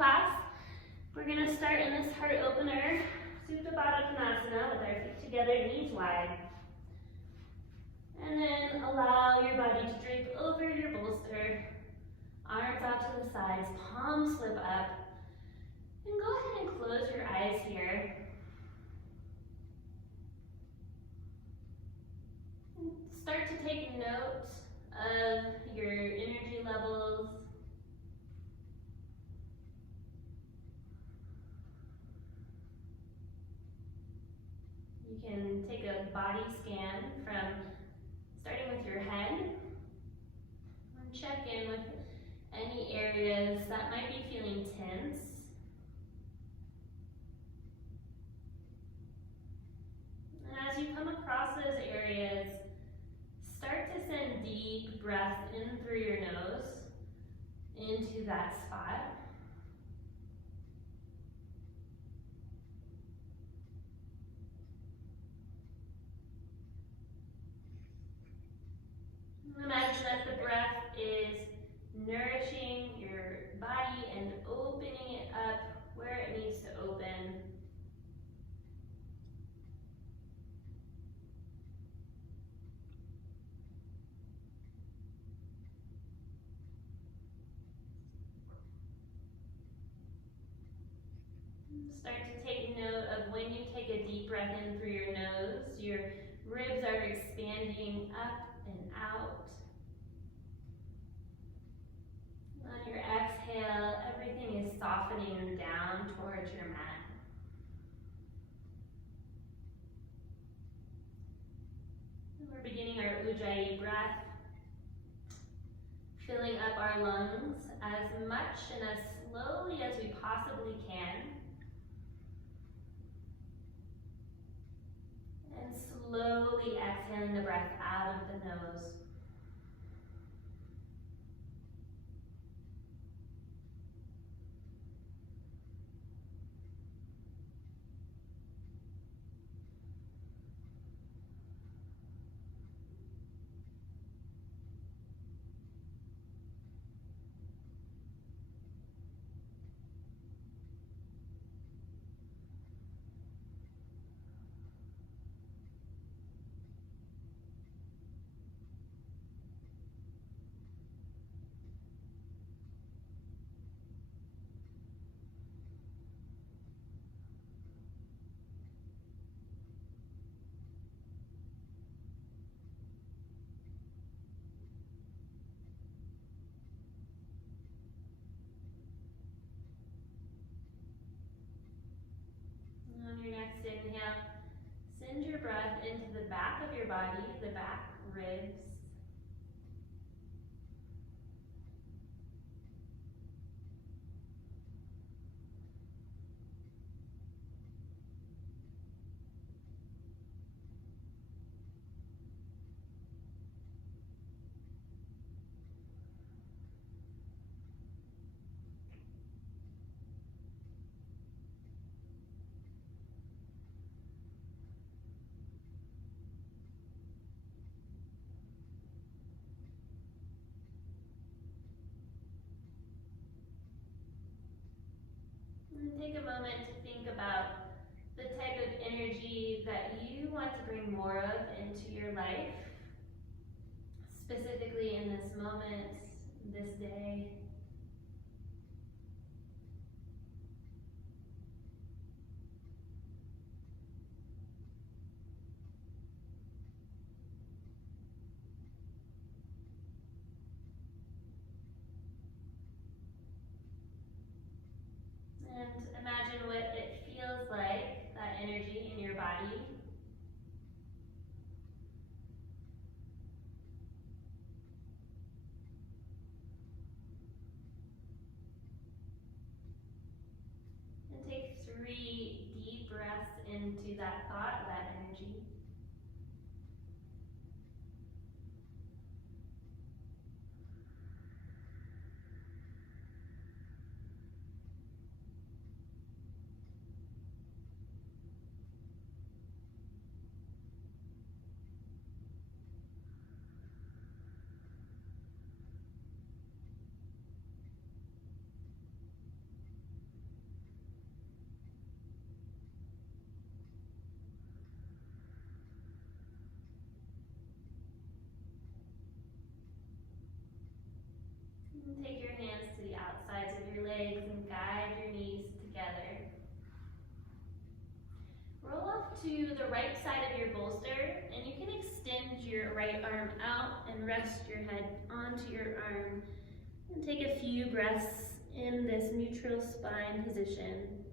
class. We're going to start in this heart opener, Supta Baddha Konasana, with our feet together, knees wide. And then allow your body to drape over your bolster, arms out to the sides, palms slip up. And go ahead and close your eyes here. And start to take note of your energy levels. You can take a body scan from starting with your head and check in with any areas that might be feeling tense. And as you come across those areas, start to send deep breath in through your nose into that spot. Imagine that the breath is nourishing your body and opening it up where it needs to open. Start to take note of when you take a deep breath in through your nose, your ribs are expanding up and out. On your exhale, everything is softening down towards your mat. And we're beginning our Ujjayi breath, filling up our lungs as much and as slowly as we possibly can. And slowly exhaling the breath out of the nose. On your next inhale, send your breath into the back of your body, the back ribs. And take a moment to think about the type of energy that you want to bring more of into your life, specifically in this moment, this day. And imagine what it feels like, that energy in your body. And take 3 deep breaths into that thought, that energy. sides of your legs and guide your knees together. Roll off to the right side of your bolster, and you can extend your right arm out and rest your head onto your arm. And take a few breaths in this neutral spine position.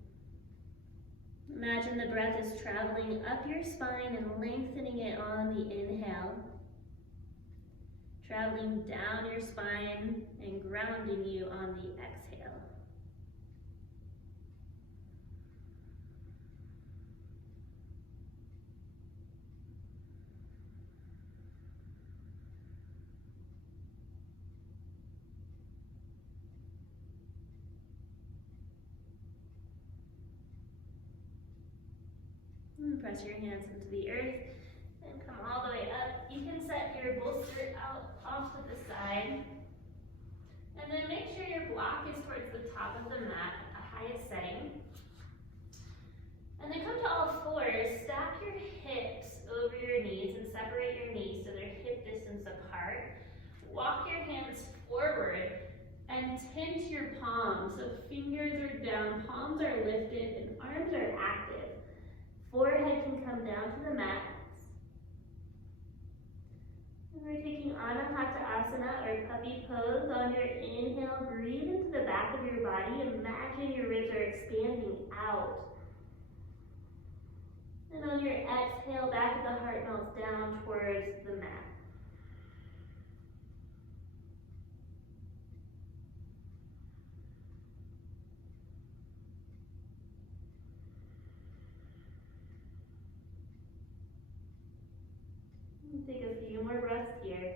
Imagine the breath is traveling up your spine and lengthening it on the inhale, traveling down your spine and grounding you on the exhale. And press your hands into the earth and come all the way up. You can set your bolster out off to the side. And then make sure your block is towards the top of the mat at the highest setting. And then come to all fours, stack your hips over your knees and separate your knees so they're hip distance apart. Walk your hands forward and tint your palms. So fingers are down, palms are lifted, and arms are active. Forehead can come down to the mat. And we're taking Anahata Asana or puppy pose. On your inhale, breathe into the back of your body. Imagine your ribs are expanding out. And on your exhale, back of the heart melts down towards the mat. Take a few more breaths here.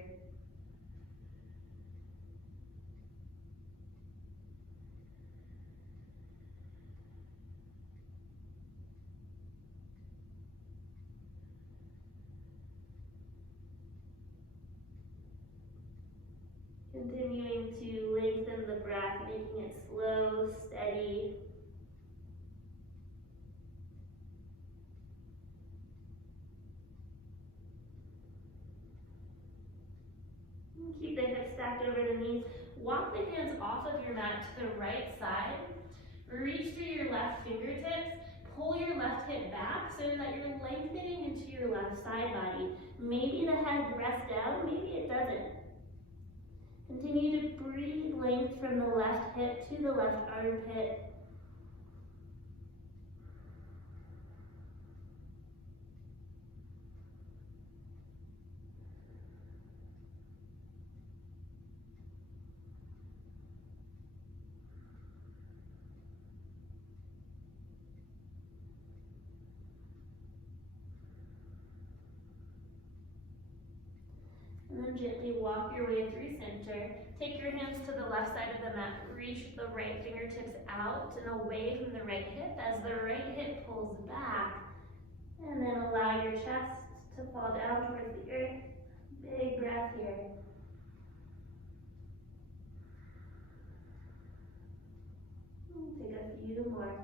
Continuing to lengthen the breath, making it slow, steady. Keep the hips stacked over the knees. Walk the hands off of your mat to the right side. Reach through your left fingertips. Pull your left hip back so that you're lengthening into your left side body. Maybe the head rests down, maybe it doesn't. Continue to breathe length from the left hip to the left armpit. And then gently walk your way through center. Take your hands to the left side of the mat. Reach the right fingertips out and away from the right hip as the right hip pulls back. And then allow your chest to fall down towards the earth. Big breath here. Take a few more.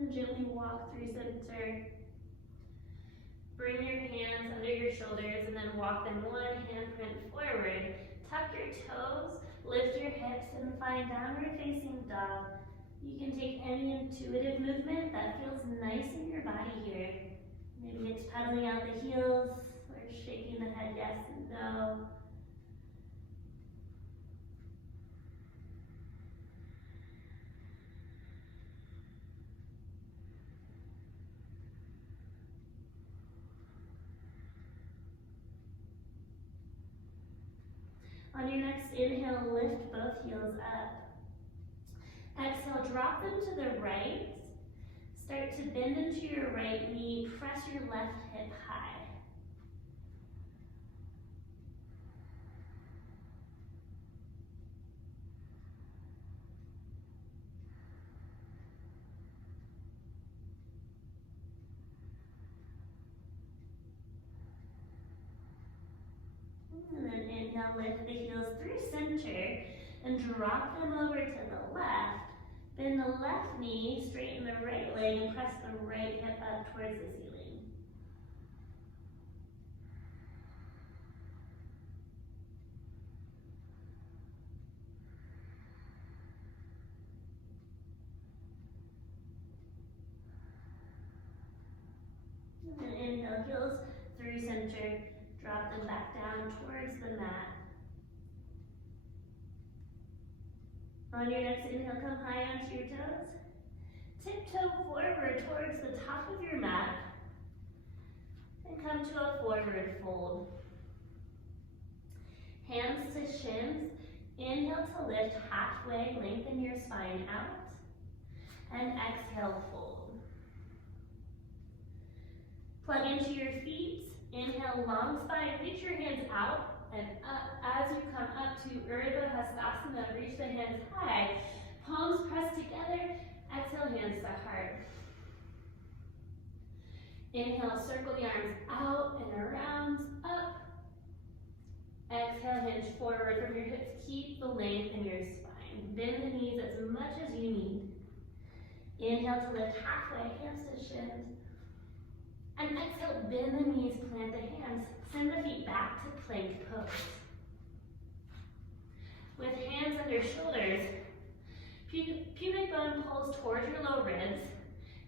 And gently walk through center. Bring your hands under your shoulders and then walk them one handprint forward. Tuck your toes, lift your hips, and find downward facing dog. You can take any intuitive movement that feels nice in your body here. Maybe it's pedaling out the heels or shaking the head yes and no. On your next inhale, lift both heels up. Exhale, drop them to the right. Start to bend into your right knee. Press your left hip high. And then inhale, lift the heels through center and drop them over to the left. Bend the left knee, straighten the right leg, and press the right hip up towards the ceiling. And then inhale, heels through center, drop them back down towards the mat. On your next inhale, come high onto your toes. Tiptoe forward towards the top of your mat and come to a forward fold. Hands to shins. Inhale to lift halfway, lengthen your spine out, and exhale, fold. Plug into your feet. Inhale, long spine, reach your hands out and up. As you come up to Urdhva Hastasana, reach the hands high, palms press together, exhale, hands to heart. Inhale, circle the arms out and around, up. Exhale, hinge forward from your hips. Keep the length in your spine. Bend the knees as much as you need. Inhale to lift halfway, hands to shins. And exhale, bend the knees, plant the hands. Send the feet back to plank pose. With hands under shoulders, pubic bone pulls towards your low ribs,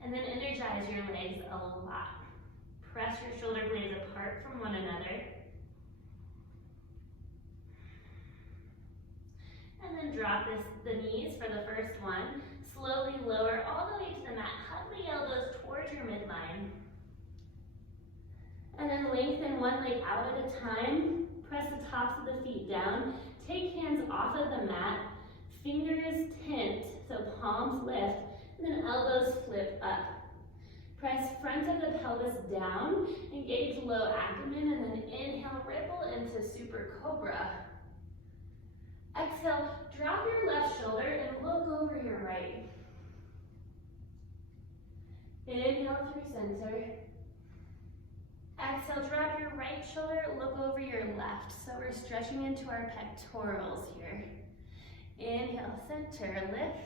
and then energize your legs a lot. Press your shoulder blades apart from one another. And then drop the knees for the first one. Slowly lower all the way to the mat. Hug the elbows towards your midline. And then lengthen one leg out at a time. Press the tops of the feet down. Take hands off of the mat. Fingers tint, so palms lift, and then elbows flip up. Press front of the pelvis down, engage low abdomen, and then inhale, ripple into super cobra. Exhale, drop your left shoulder and look over your right. Inhale through center. Exhale, drop your right shoulder, look over your left. So we're stretching into our pectorals here. Inhale, center, lift.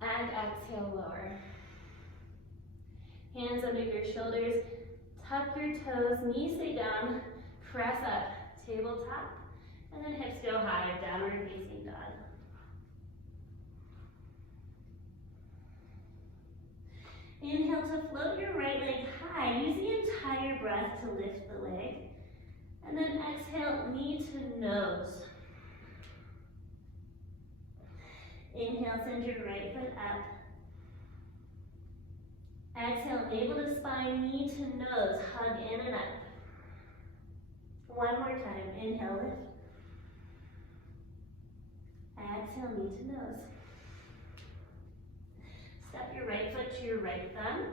And exhale, lower. Hands under your shoulders, tuck your toes, knees stay down, press up, tabletop, and then hips go higher, downward facing dog. Inhale to float your right leg high. Use the entire breath to lift the leg. And then exhale, knee to nose. Inhale, send your right foot up. Exhale, navel to spine, knee to nose, hug in and up. One more time, inhale, lift. Exhale, knee to nose. Step your right foot to your right thumb.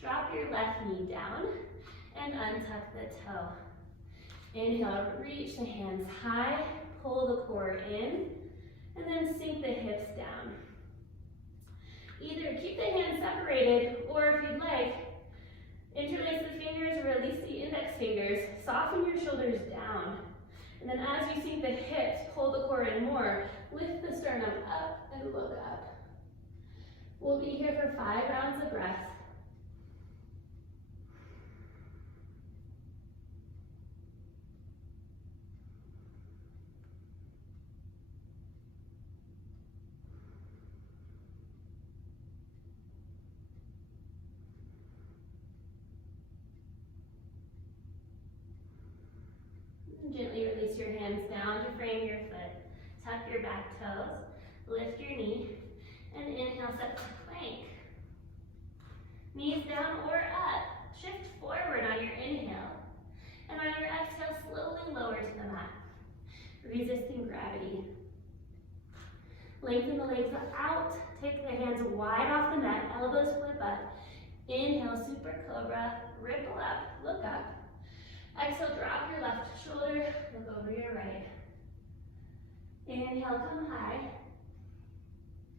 Drop your left knee down and untuck the toe. Inhale, reach the hands high, pull the core in, and then sink the hips down. Either keep the hands separated, or if you'd like, interlace the fingers, release the index fingers, soften your shoulders down. And then as you sink the hips, pull the core in more, lift the sternum up and look up. We'll be here for 5 rounds of breath. Gently release your hands down to frame your foot. Tuck your back toes, lift your knee, and inhale, step to plank. Knees down or up. Shift forward on your inhale. And on your exhale, slowly lower to the mat. Resisting gravity. Lengthen the legs out. Take the hands wide off the mat. Elbows flip up. Inhale, super cobra. Ripple up. Look up. Exhale, drop your left shoulder. Look over your right. Inhale, come high.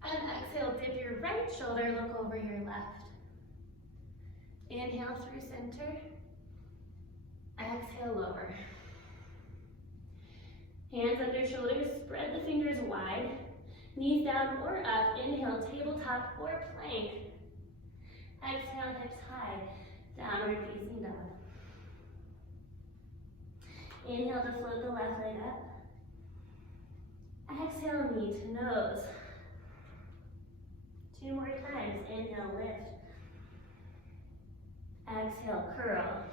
And exhale, dip your right shoulder, look over your left. Inhale through center. Exhale, lower. Hands under shoulders, spread the fingers wide. Knees down or up, inhale, tabletop or plank. Exhale, hips high, downward facing dog. Inhale to float the left leg up. Exhale, knee to nose. 2 more times, inhale, lift. Exhale, curl.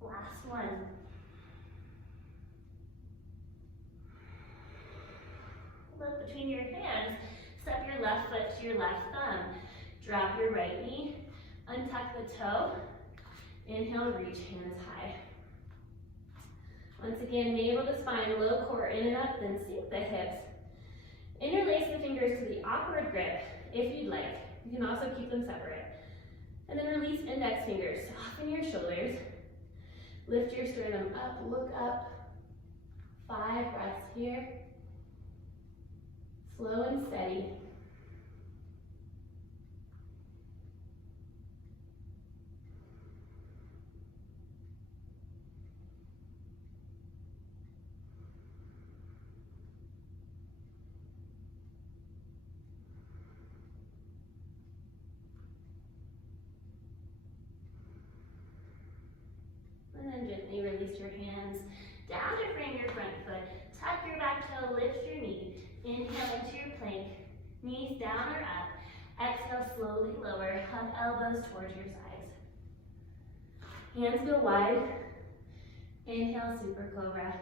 Last one. Look between your hands. Step your left foot to your left thumb. Drop your right knee. Untuck the toe. Inhale, reach hands high. Once again, navel to spine, low core, in and up, then sink the hips. Interlace the fingers to the awkward grip, if you'd like. You can also keep them separate. And then release index fingers. Soften your shoulders. Lift your sternum up, look up. 5 breaths here. Slow and steady. And then gently release your hands down to frame your front foot. Tuck your back toe, lift your knee. Inhale into your plank. Knees down or up. Exhale, slowly lower. Hug elbows towards your sides. Hands go wide. Inhale, super cobra.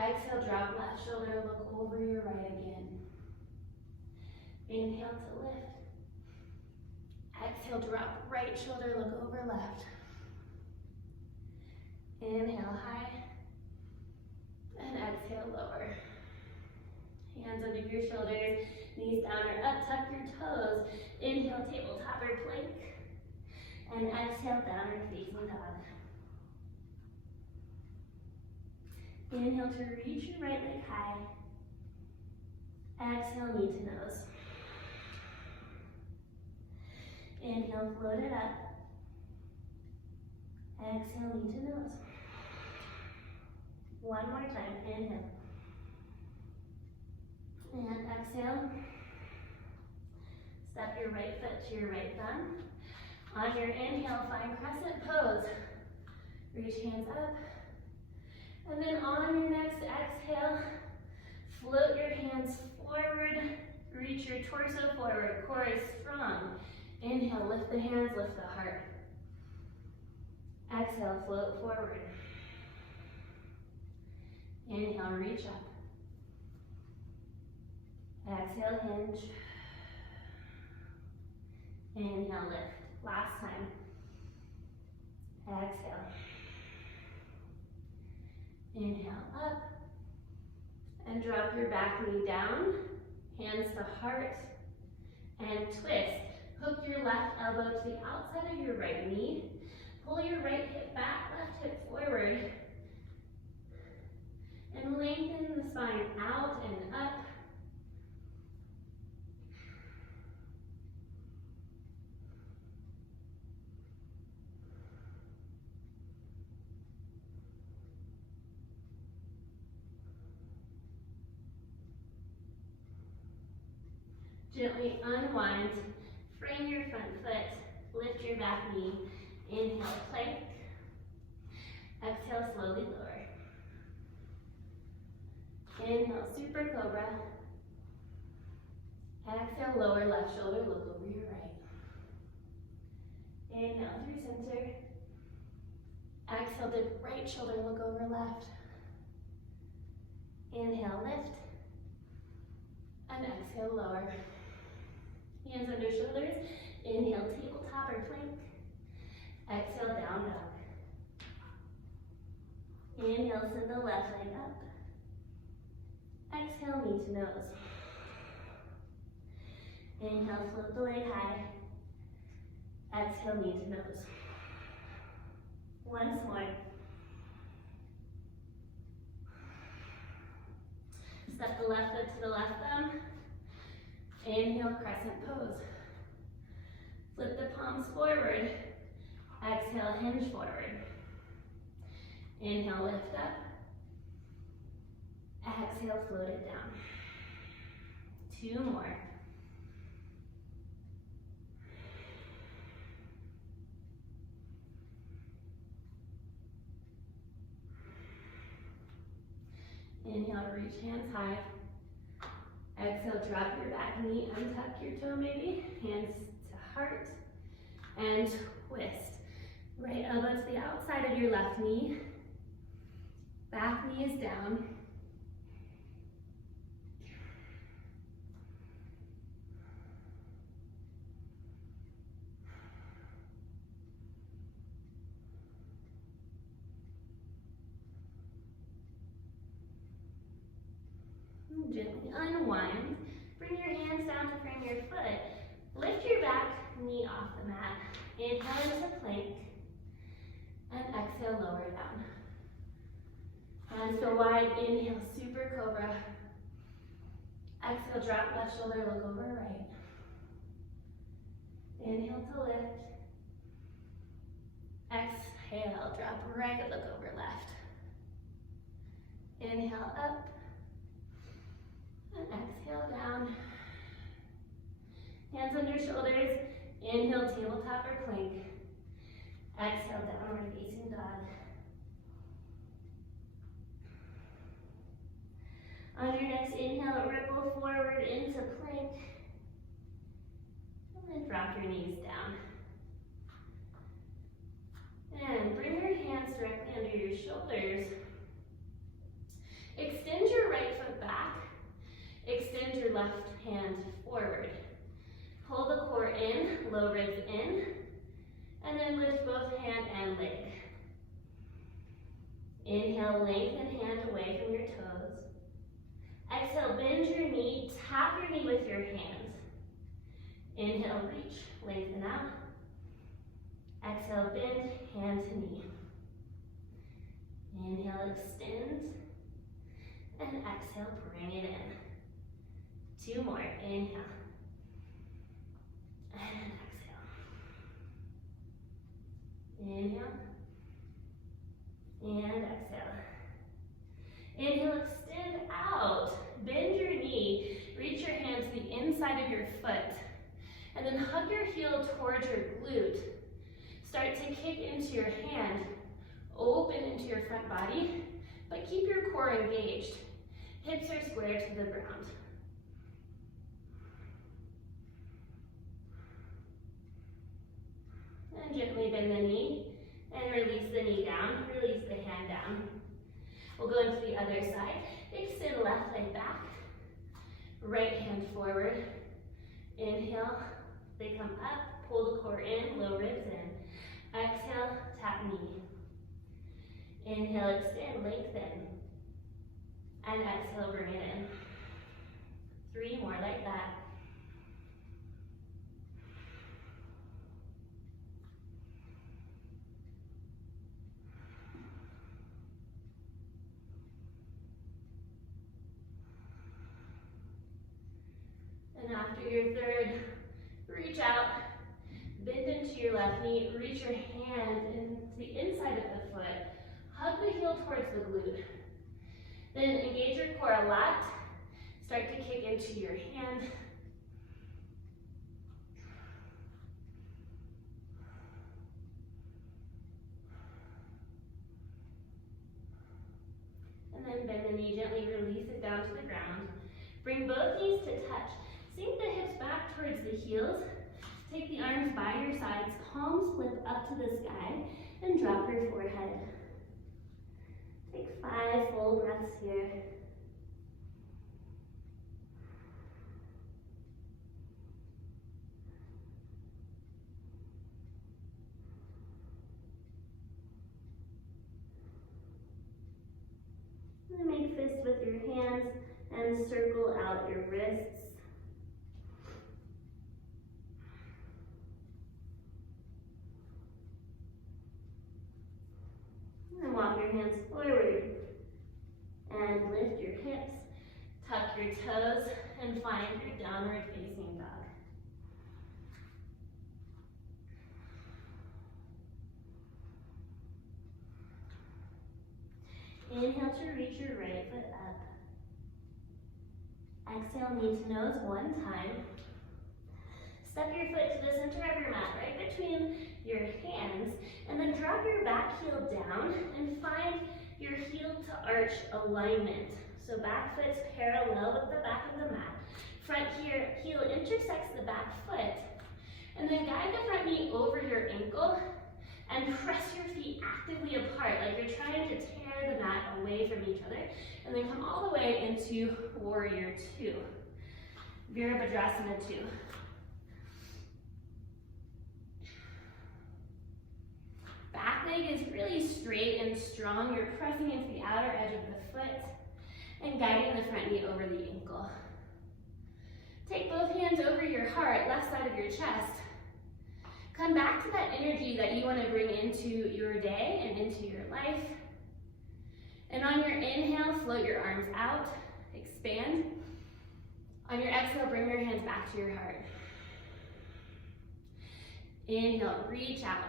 Exhale, drop left shoulder, look over your right again. Inhale to lift. Exhale, drop right shoulder, look over left. Inhale high, and exhale lower. Hands under your shoulders, knees down or up, tuck your toes. Inhale, tabletop or plank, and exhale, downward facing dog. Inhale to reach your right leg high. Exhale, knee to nose. Inhale, float it up. Exhale, knee to nose. One more time, inhale. And exhale. Step your right foot to your right thumb. On your inhale, find crescent pose. Reach hands up. And then on your next exhale, float your hands forward. Reach your torso forward. Core is strong. Inhale, lift the hands, lift the heart. Exhale, float forward. Inhale, reach up. Exhale, hinge. Inhale, lift. Last time. Exhale. Inhale, up. And drop your back knee down. Hands to heart. And twist. Hook your left elbow to the outside of your right knee. Pull your right hip back, left hip forward. And lengthen the spine out and up. Gently unwind, frame your front foot, lift your back knee. Inhale, plank. Exhale, slowly lower. Inhale, super cobra. Exhale, lower left shoulder, look over your right. Inhale through center. Exhale, dip right shoulder, look over left. Inhale, lift. And exhale, lower. Hands under shoulders. Inhale, tabletop or plank. Exhale, down dog. Inhale, send the left leg up. Exhale, knee to nose. Inhale, float the leg high. Exhale, knee to nose. Once more. Step the left foot to the left thumb. Inhale, crescent pose. Flip the palms forward. Exhale, hinge forward. Inhale, lift up. Exhale, float it down. 2 more. Inhale, reach hands high. Exhale, drop your back knee, untuck your toe maybe, hands to heart, and twist. Right elbow to the outside of your left knee. Back knee is down. Gently unwind. Bring your hands down to frame your foot. Lift your back knee off the mat. Inhale into plank. And exhale, lower down. Hands go wide. Inhale, super cobra. Exhale, drop left shoulder, look over right. Inhale to lift. Exhale, drop right, look over left. Inhale up. And exhale down. Hands under shoulders. Inhale, tabletop or plank. Exhale, downward facing dog. On your next inhale, ripple forward into plank. And then drop your knees down. And bring your hands directly under your shoulders. Extend your right foot back. Extend your left hand forward. Pull the core in, low ribs in, and then lift both hand and leg. Inhale, lengthen hand away from your toes. Exhale, bend your knee, tap your knee with your hands. Inhale, reach, lengthen out. Exhale, bend, hand to knee. Inhale, extend, and exhale, bring it in. 2 more, inhale, and exhale. Inhale, and exhale. Inhale, extend out, bend your knee, reach your hand to the inside of your foot, and then hug your heel towards your glute. Start to kick into your hand, open into your front body, but keep your core engaged. Hips are square to the ground. And gently bend the knee and release the knee down, release the hand down. We'll go into the other side. Extend left leg back, right hand forward. Inhale, they come up, pull the core in, low ribs in. Exhale, tap knee. Inhale, extend, lengthen. And exhale, bring it in. 3 more like that. And after your third, reach out, bend into your left knee, reach your hand into the inside of the foot, hug the heel towards the glute. Then engage your core a lot, start to kick into your hand. And then bend the knee gently, release it down to the ground. Bring both knees to touch. Sink the hips back towards the heels. Take the arms by your sides, palms flip up to the sky, and drop your forehead. Take 5 full breaths here. And make fists with your hands and circle out your wrists. And walk your hands forward. And lift your hips, tuck your toes, and find your downward facing dog. Inhale to reach your right foot up. exhale, knee to nose one time. Step your foot to the center of your mat, right between your hands, and then drop your back heel down and find your heel to arch alignment. So back foot's parallel with the back of the mat. Front heel intersects the back foot. And then guide the front knee over your ankle and press your feet actively apart, like you're trying to tear the mat away from each other. And then come all the way into Warrior Two. Virabhadrasana 2. Back leg is really straight and strong. You're pressing into the outer edge of the foot and guiding the front knee over the ankle. Take both hands over your heart, left side of your chest. Come back to that energy that you want to bring into your day and into your life. And on your inhale, float your arms out, expand. On your exhale, bring your hands back to your heart. Inhale, reach out.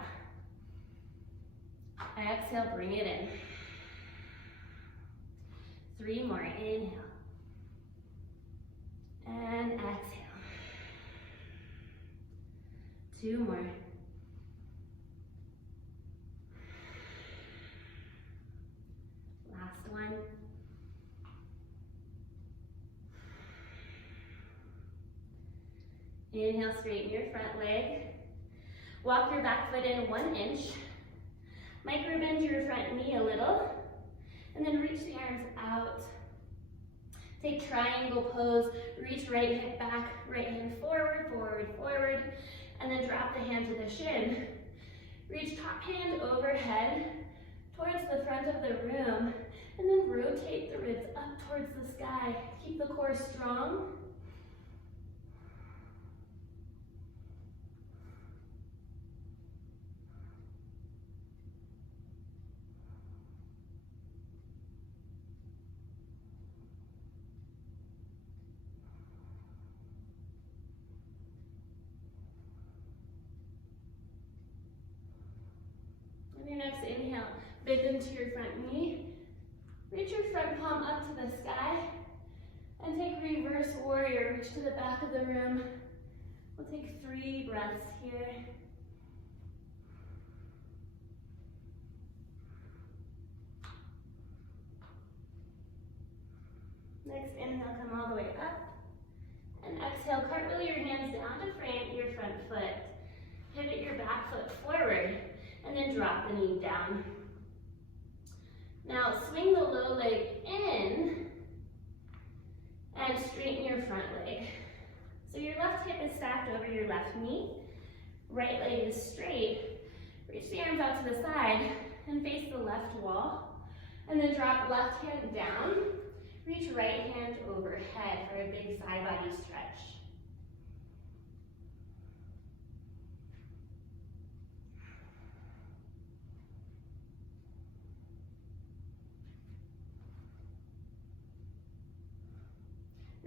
Exhale, bring it in. 3 more, inhale. And exhale. 2 more. Last one. Inhale, straighten your front leg. Walk your back foot in 1 inch. Micro bend your front knee a little. And then reach the arms out. Take triangle pose. Reach right hip back, right hand forward, forward, forward. And then drop the hand to the shin. Reach top hand overhead towards the front of the room. And then rotate the ribs up towards the sky. Keep the core strong. Your next inhale, bend into your front knee. Reach your front palm up to the sky. And take reverse warrior, reach to the back of the room. We'll take 3 breaths here. Next inhale, come all the way up. And exhale, cartwheel your hands down to frame your front foot. Pivot your back foot forward. And then drop the knee down. Now swing the low leg in and straighten your front leg. So your left hip is stacked over your left knee. Right leg is straight. Reach the arms out to the side and face the left wall. And then drop left hand down. Reach right hand overhead for a big side body stretch.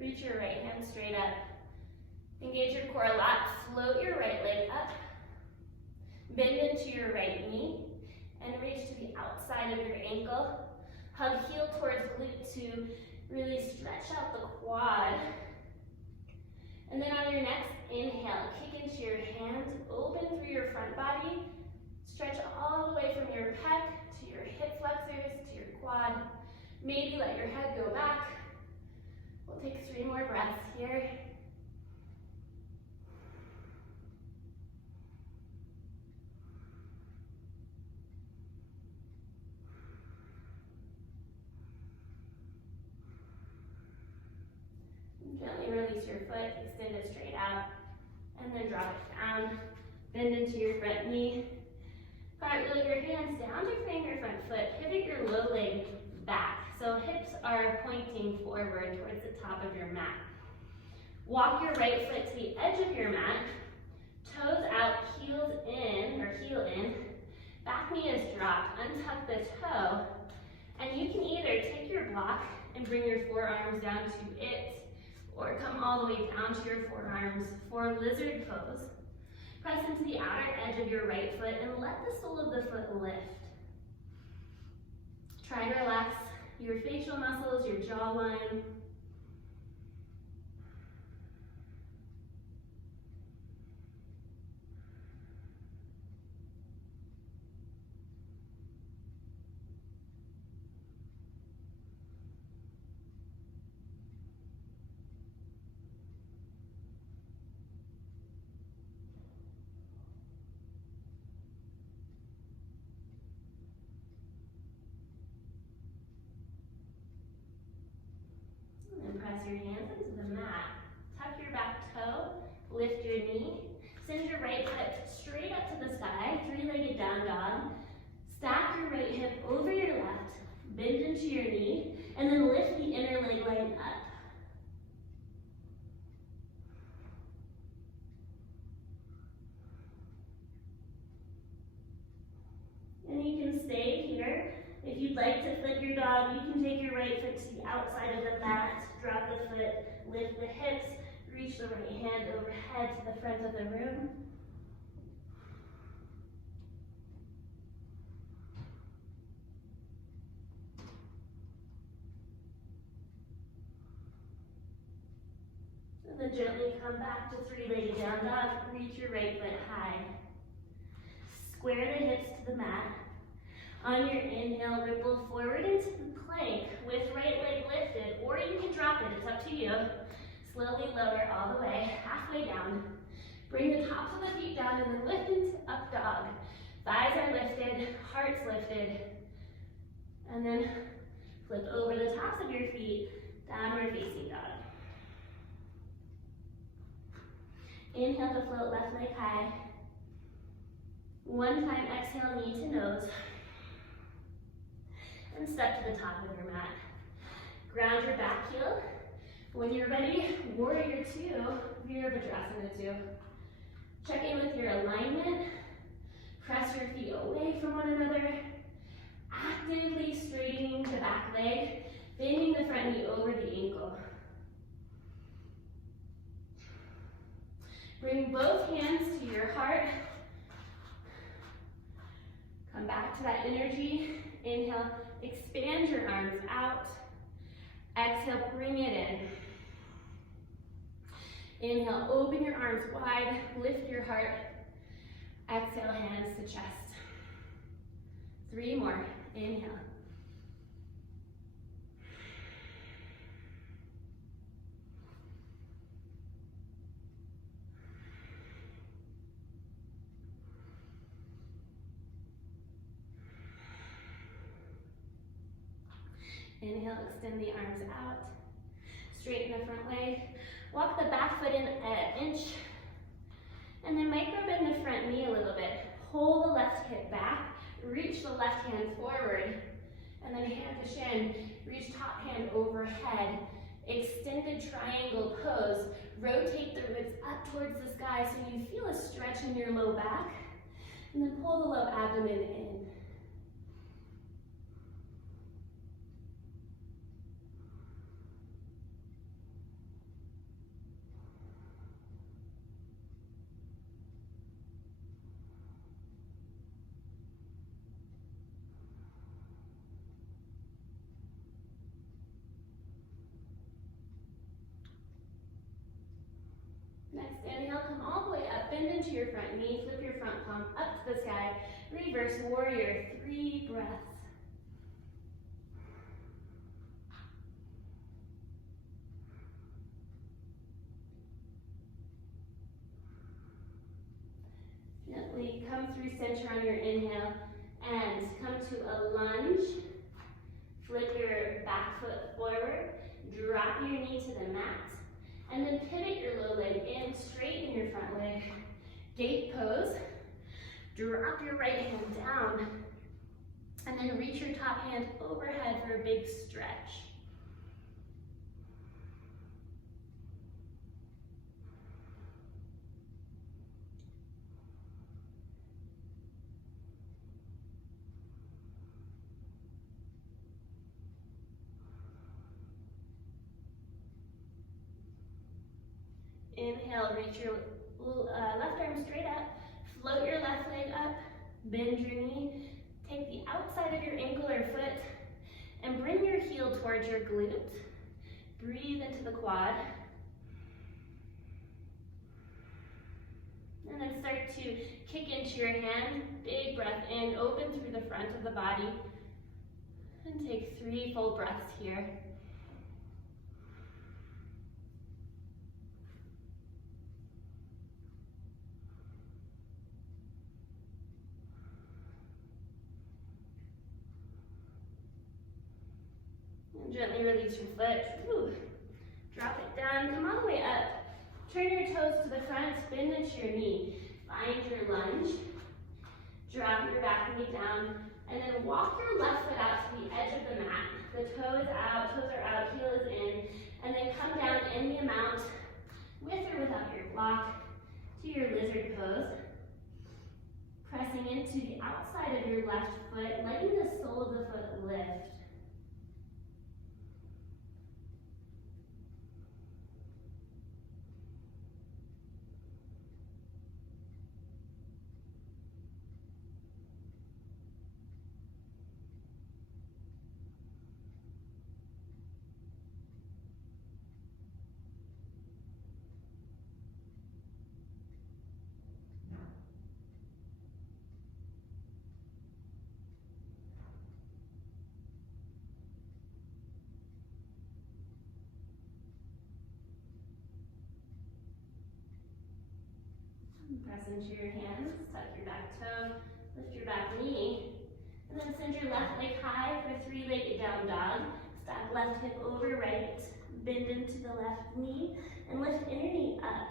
Reach your right hand straight up. Engage your core a lot. Float your right leg up. Bend into your right knee. And reach to the outside of your ankle. Hug heel towards glute to really stretch out the quad. And then on your next inhale, kick into your hands. Open through your front body. Stretch all the way from your pec to your hip flexors to your quad. Maybe let your head go back. We'll take 3 more breaths here. Gently release your foot, extend it straight out, and then drop it down. Bend into your front knee. Cartwheel your hands down to frame your front foot. Pivot your low leg back. So hips are pointing forward towards the top of your mat. Walk your right foot to the edge of your mat. Toes out, heels in, or heel in. Back knee is dropped. Untuck the toe. And you can either take your block and bring your forearms down to it, or come all the way down to your forearms for lizard pose. Press into the outer edge of your right foot and let the sole of the foot lift. Try to relax your facial muscles, your jawline. press your hands into the mat. Tuck your back toe, lift your knee, send your right foot straight up to the sky, three-legged down dog. Stack your right hip over your left, bend into your knee, and then lift the inner leg line up. And you can stay here. If you'd like to flip your dog, you can take your right foot to the outside of the mat, drop the foot, lift the hips, reach the right hand overhead to the front of the room. And then gently come back to three-legged down dog, reach your right foot high. Square the hips to the mat. On your inhale, ripple forward into the plank with right leg lifted, or you can drop it, it's up to you. Slowly lower all the way, halfway down. Bring the tops of the feet down and then lift into up dog. Thighs are lifted, heart's lifted. And then flip over the tops of your feet, downward facing dog. Inhale to float left leg high. One time exhale, knee to nose. And step to the top of your mat. Ground your back heel. When you're ready, warrior two, Virabhadrasana 2. Check in with your alignment. Press your feet away from one another. Actively straightening the back leg, bending the front knee over the ankle. Bring both hands to your heart. Come back to that energy. Inhale, expand your arms out. Exhale, bring it in. Inhale, open your arms wide, lift your heart. Exhale, hands to chest. 3 more. Inhale. Inhale, extend the arms out. Straighten the front leg. Walk the back foot in an inch. And then micro bend the front knee a little bit. Pull the left hip back. Reach the left hand forward. And then hand to shin. Reach top hand overhead. Extended triangle pose. Rotate the ribs up towards the sky so you feel a stretch in your low back. And then pull the low abdomen in. Next, inhale, come all the way up, bend into your front knee, flip your front palm up to the sky, reverse warrior, 3 breaths. Gently come through center on your inhale and come to a lunge. Flip your back foot forward, drop your knee to the mat. And then pivot your low leg in, straighten your front leg. Gate pose. Drop your right hand down. And then reach your top hand overhead for a big stretch. Inhale, reach your left arm straight up, float your left leg up, bend your knee, take the outside of your ankle or foot, and bring your heel towards your glute. Breathe into the quad. And then start to kick into your hand, big breath in, open through the front of the body, and take 3 full breaths here. Gently release your foot. Whew. Drop it down, come all the way up. Turn your toes to the front, bend into your knee. Find your lunge. Drop your back knee down, and then walk your left foot out to the edge of the mat. The toe is out, toes are out, heel is in, and then come down any amount, with or without your block, to your lizard pose. Pressing into the outside of your left foot, letting the sole of the foot lift. Press into your hands, tuck your back toe, lift your back knee, and then send your left leg high for three-legged down dog. Stack left hip over right, bend into the left knee, and lift inner knee up.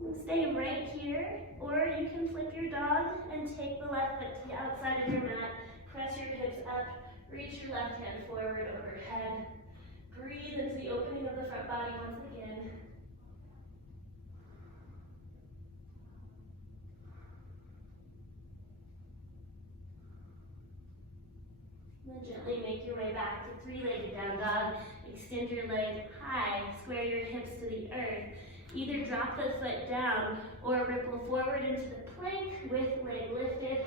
And stay right here, or you can flip your dog and take the left foot to the outside of your mat, press your hips up, reach your left hand forward overhead. Breathe into the opening of the front body once again. And then gently make your way back to three-legged down dog. Extend your leg high, square your hips to the earth. Either drop the foot down or ripple forward into the plank with leg lifted.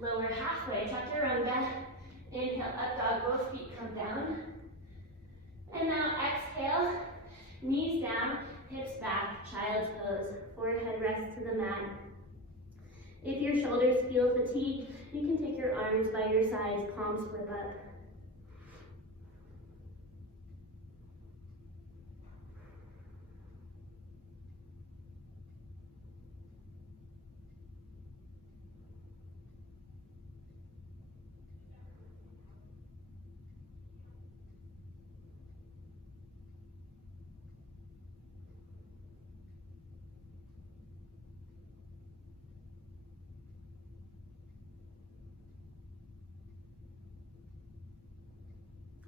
Lower halfway, chaturanga. Inhale, up dog, both feet come down. And now exhale, knees down, hips back, child's pose. Forehead rests to the mat. If your shoulders feel fatigued, you can take your arms by your sides, palms flip up.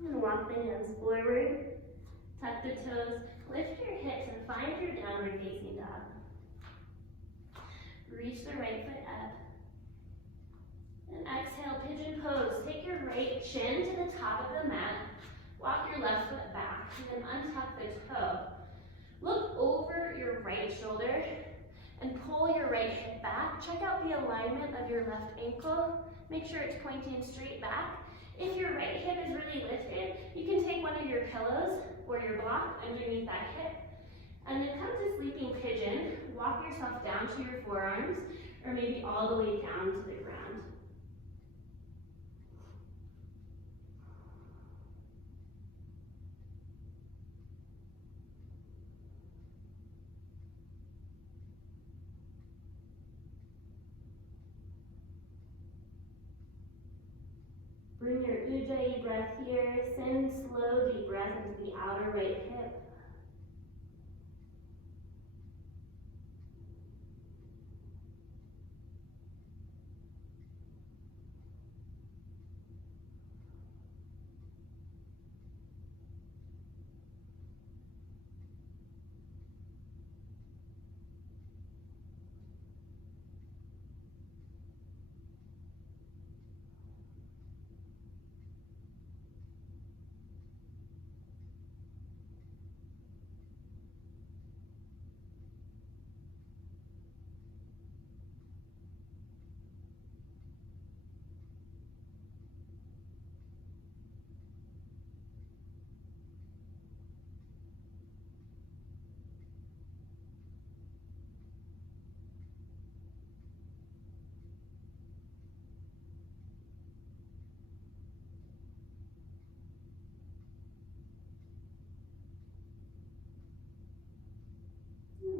And walk the hands forward, tuck the toes, lift your hips and find your downward facing dog. Reach the right foot up. And exhale, pigeon pose. Take your right shin to the top of the mat. Walk your left foot back and then untuck the toe. Look over your right shoulder and pull your right hip back. Check out the alignment of your left ankle. Make sure it's pointing straight back. If your right hip is really lifted, you can take one of your pillows or your block underneath that hip. And then come to sleeping pigeon. Walk yourself down to your forearms or maybe all the way down to the ground. Bring your Ujjayi breath here. Send slow, deep breath into the outer right hip.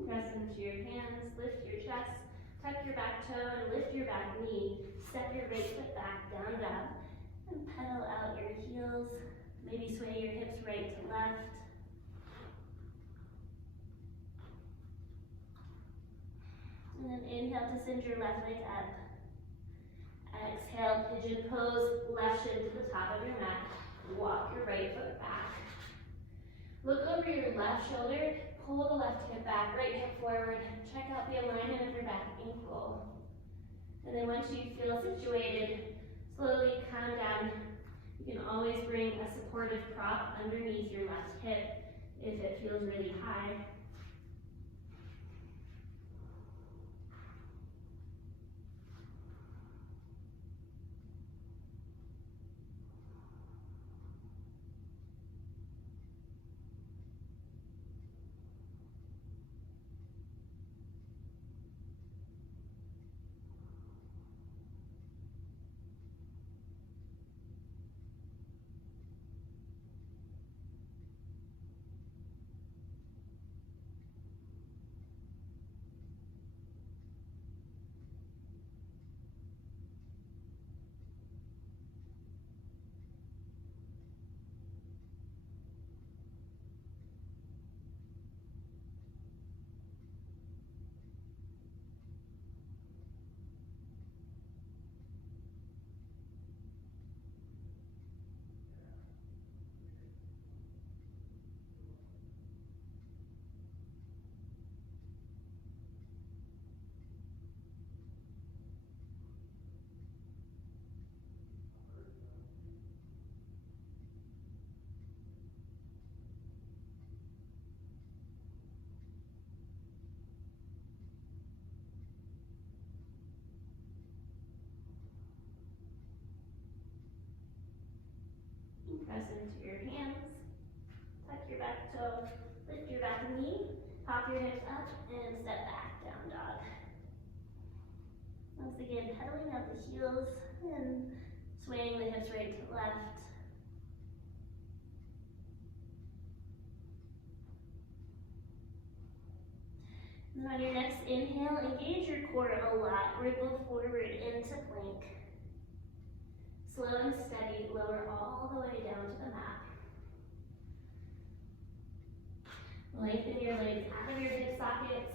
Press into your hands, lift your chest, Tuck your back toe and lift your back knee. Step your right foot back, down dog. And pedal out your heels. Maybe sway your hips right to left. And then inhale to send your left leg up. Exhale, pigeon pose, left shin to the top of your mat. Walk your right foot back. Look over your left shoulder, pull the left hip back, right hip forward. Check out the alignment of your back ankle. And then once you feel situated, slowly come down. You can always bring a supportive prop underneath your left hip if it feels really high. Press into your hands, tuck your back toe, lift your back knee, pop your hips up, and step back, down dog. Once again, pedaling out the heels and swaying the hips right to left. And on your next inhale, engage your core a lot, wriggle forward into plank. Slow and steady, lower all the way down to the mat. Lengthen your legs out of your hip sockets.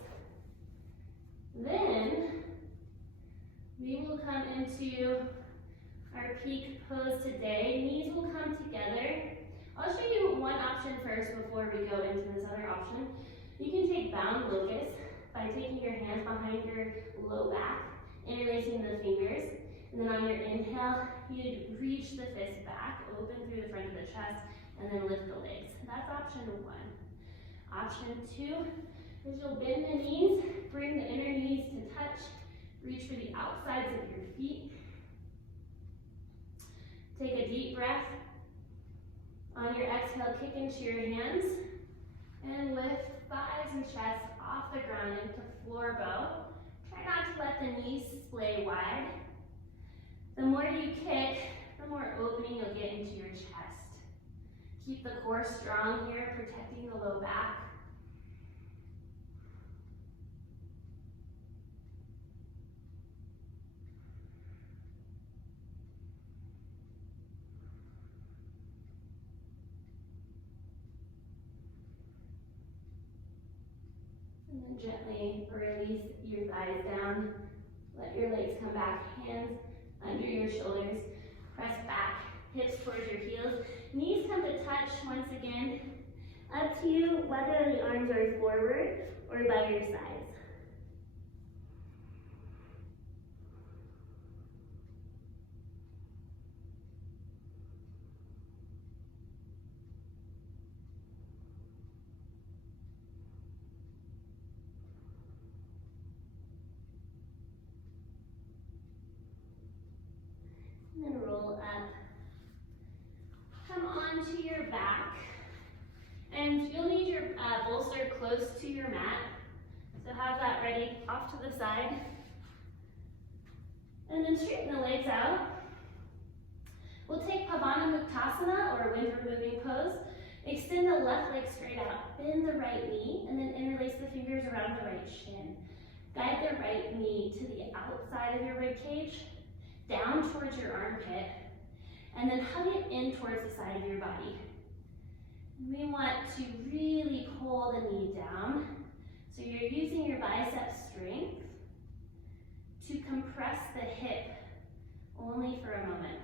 Then, we will come into our peak pose today. Knees will come together. I'll show you one option first before we go into this other option. You can take bound locust by taking your hands behind your low back, interlacing the fingers. And then on your inhale, you'd reach the fist back, open through the front of the chest, and then lift the legs. That's option one. Option two is you'll bend the knees, bring the inner knees to touch, reach for the outsides of your feet. Take a deep breath. On your exhale, kick into your hands, and lift thighs and chest off the ground into floor bow. Try not to let the knees splay wide. The more you kick, the more opening you'll get into your chest. Keep the core strong here, protecting the low back. And then gently release your thighs down. Let your legs come back, hands under your shoulders. Press back, hips towards your heels. Knees come to touch once again. Up to you whether the arms are forward or by your sides. And then roll up. Come onto your back. And you'll need your bolster close to your mat. So have that ready off to the side. And then straighten the legs out. We'll take Pavanamuktasana, or wind removing pose. Extend the left leg straight out. Bend the right knee, and then interlace the fingers around the right shin. Guide the right knee to the outside of your rib cage, down towards your armpit, and then hug it in towards the side of your body. We want to really pull the knee down. So you're using your bicep strength to compress the hip only for a moment.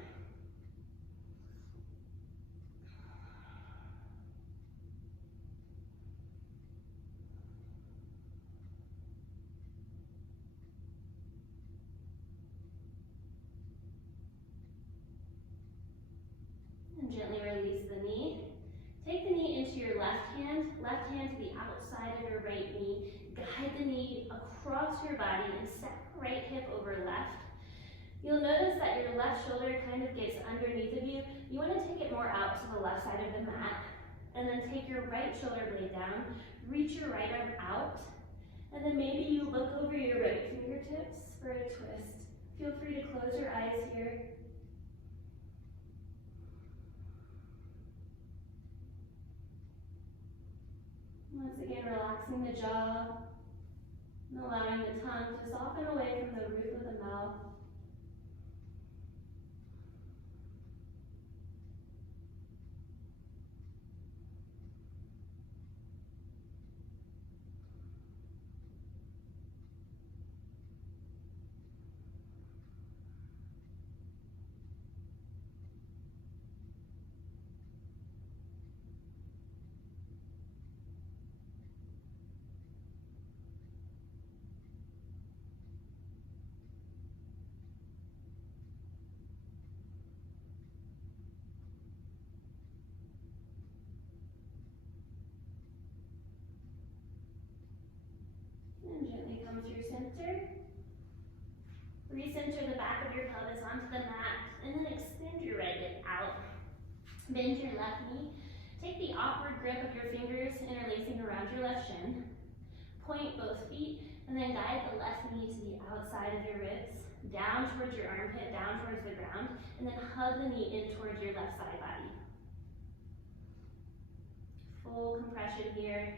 And gently release the knee. Take the knee into your left hand to the outside of your right knee. Guide the knee across your body and stack right hip over left. You'll notice that your left shoulder kind of gets underneath of you. You want to take it more out to the left side of the mat. And then take your right shoulder blade down, reach your right arm out, and then maybe you look over your right fingertips for a twist. Feel free to close your eyes here. Once again, relaxing the jaw and allowing the tongue to soften away from the roof of the mouth. And gently come through center. Recenter the back of your pelvis onto the mat, and then extend your right hip out. Bend your left knee. Take the awkward grip of your fingers interlacing around your left shin. Point both feet, and then guide the left knee to the outside of your ribs, down towards your armpit, down towards the ground, and then hug the knee in towards your left side body. Full compression here.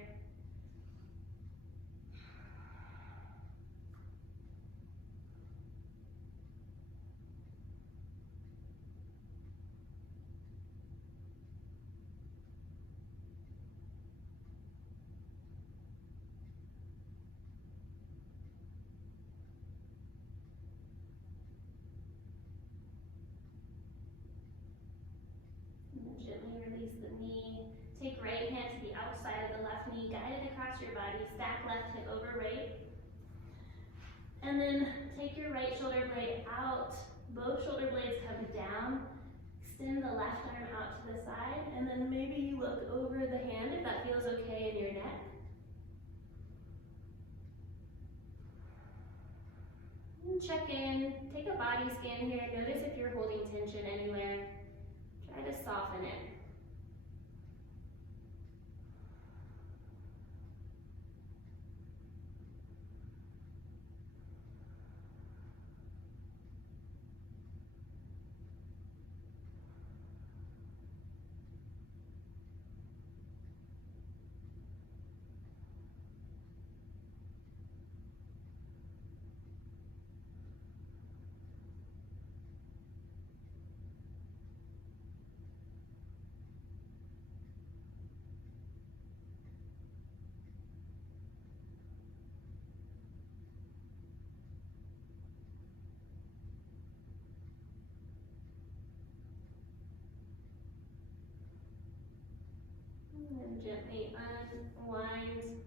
Gently release the knee. Take right hand to the outside of the left knee, guide it across your body, stack left hip over right. And then take your right shoulder blade out. Both shoulder blades come down. Extend the left arm out to the side, and then maybe you look over the hand if that feels okay in your neck. And check in, take a body scan here. Notice if you're holding tension anywhere. Try to soften it. And gently unwind.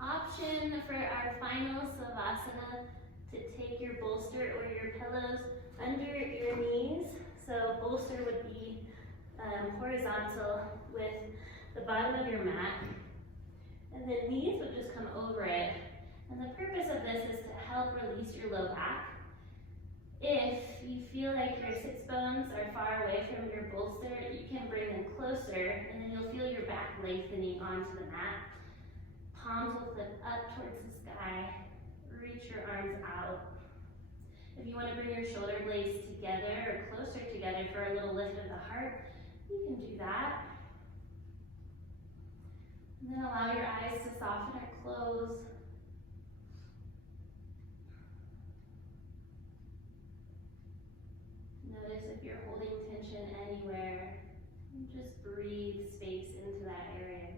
Option for our final savasana to take your bolster or your pillows under your knees. So bolster would be horizontal with the bottom of your mat. And the knees would just come over it. And the purpose of this is to help release your low back. If you feel like your sits bones are far away from your bolster, you can bring them closer, and then you'll feel your back lengthening onto the mat. Palms will flip up towards the sky. Reach your arms out. If you want to bring your shoulder blades together or closer together for a little lift of the heart, you can do that. And then allow your eyes to soften or close. breathe space into that area.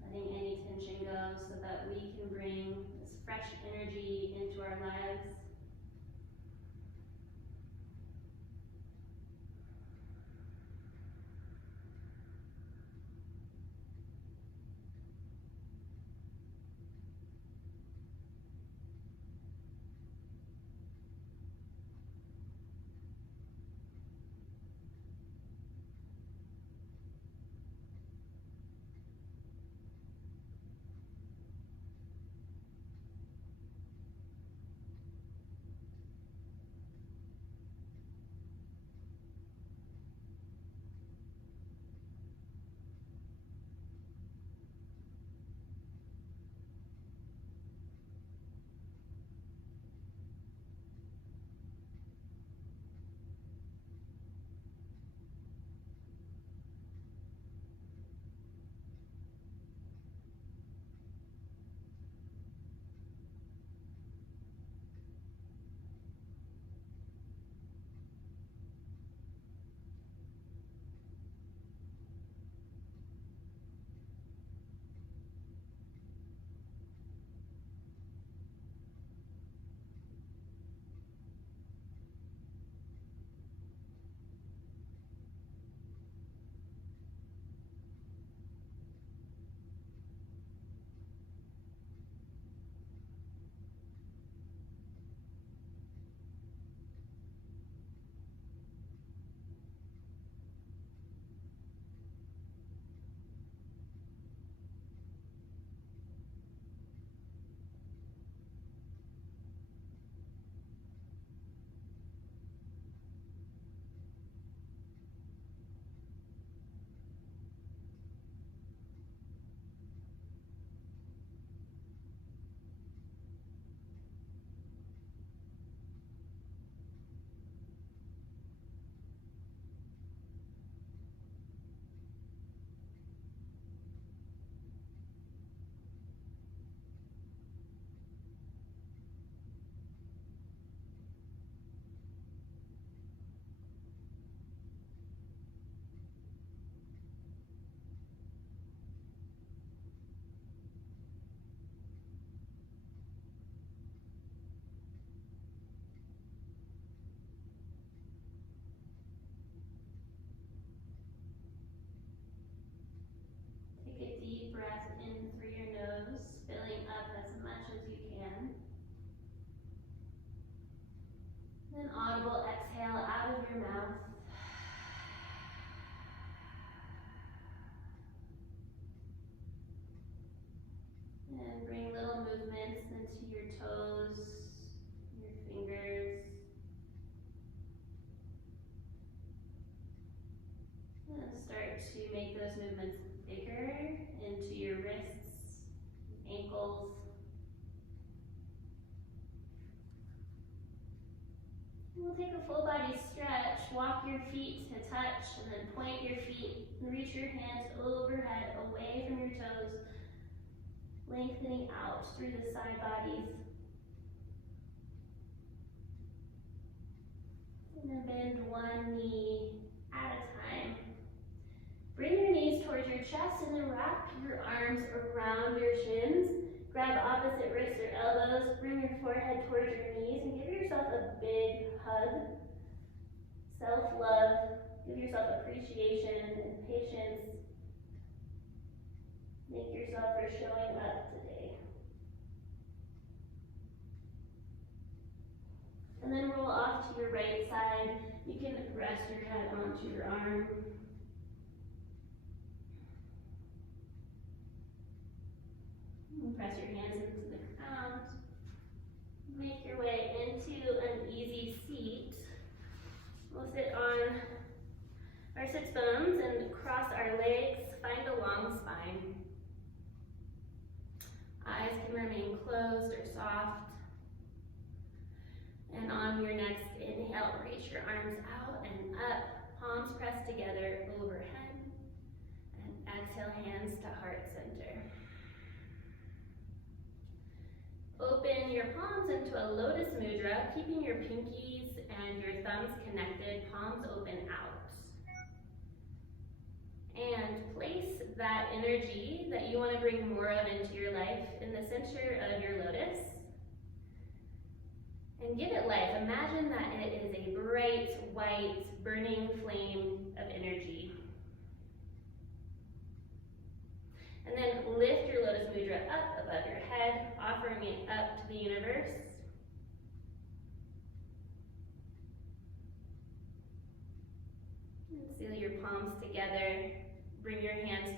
Letting any tension go so that we can bring this fresh energy into our lives. Take a deep breath in through your nose, filling up as much as you can. Then audible exhale out of your mouth. And bring little movements into your toes, your fingers. And start to make those movements bigger into your wrists, ankles. We'll take a full body stretch. Walk your feet to touch and then point your feet and reach your hands overhead away from your toes, lengthening out through the side bodies. And then bend one knee at a time. Bring your knees towards your chest and then wrap your arms around your shins. Grab opposite wrists or elbows. Bring your forehead towards your knees and give yourself a big hug. Self-love. Give yourself appreciation and patience. Thank yourself for showing up today. And then roll off to your right side. You can rest your head onto your arm. And press your hands into the ground. Make your way into an easy seat. We'll sit on our sits bones and cross our legs. Find a long spine. Eyes can remain closed or soft. And on your next inhale, reach your arms out and up. Palms pressed together overhead. And exhale, hands to heart center. your palms into a lotus mudra, keeping your pinkies and your thumbs connected, palms open out. And place that energy that you want to bring more of into your life in the center of your lotus. And give it life. Imagine that it is a bright, white, burning flame of energy. And then lift your lotus mudra up above your head, offering it up to the universe. And seal your palms together. Bring your hands